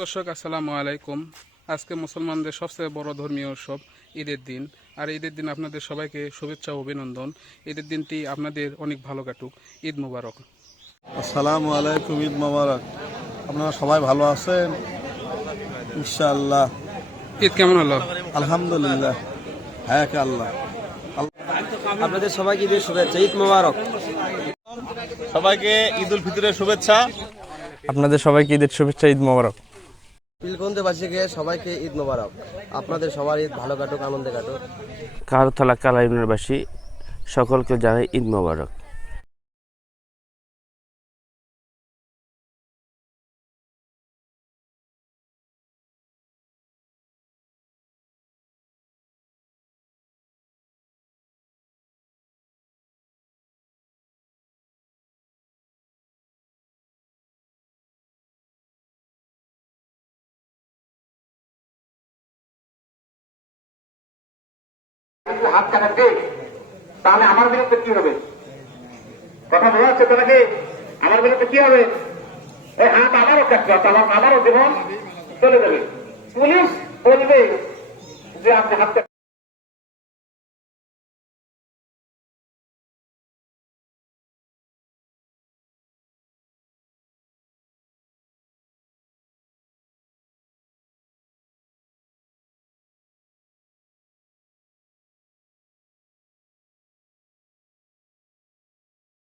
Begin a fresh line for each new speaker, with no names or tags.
দর্শক আসসালামু আলাইকুম। আজকে মুসলমানদের সবচেয়ে বড় ধর্মীয় উৎসব ঈদের দিন। আর ঈদের দিন আপনাদের সবাইকে শুভেচ্ছা ও অভিনন্দন। ঈদের দিনটি আপনাদের অনেক ভালো কাটুক। ঈদ মুবারক।
আসসালামু আলাইকুম ঈদ মোবারক। আপনারা সবাই ভালো আছেন? ইনশাআল্লাহ।
ঈদ কেমন হলো?
আলহামদুলিল্লাহ। হ্যাঁ কে আল্লাহ।
আপনাদের সবাইকে ঈদের শুভেচ্ছা ঈদ মোবারক।
সবাইকে ঈদ উল ফিতরের শুভেচ্ছা।
আপনাদের সবাইকে ঈদের শুভেচ্ছা ঈদ মোবারক।
পিলকন্দবাসীকে সবাইকে ঈদ মোবারক। আপনাদের সবার ঈদ ভালো কাটুক, আনন্দে কাটুক।
কারতলা কালা ইউনিয়নবাসী সকলকে জানাই ঈদ মোবারক।
যদি হাত কাটা দেয় তাহলে আমার বিরুদ্ধে কি হবে? কথা বলা হচ্ছে তোমাকে আমার বিরুদ্ধে কি হবে? এই হাত আমারও কাটবে আমার আমারও জীবন চলে যাবে। পুলিশ বলবে যে আপনি হাত।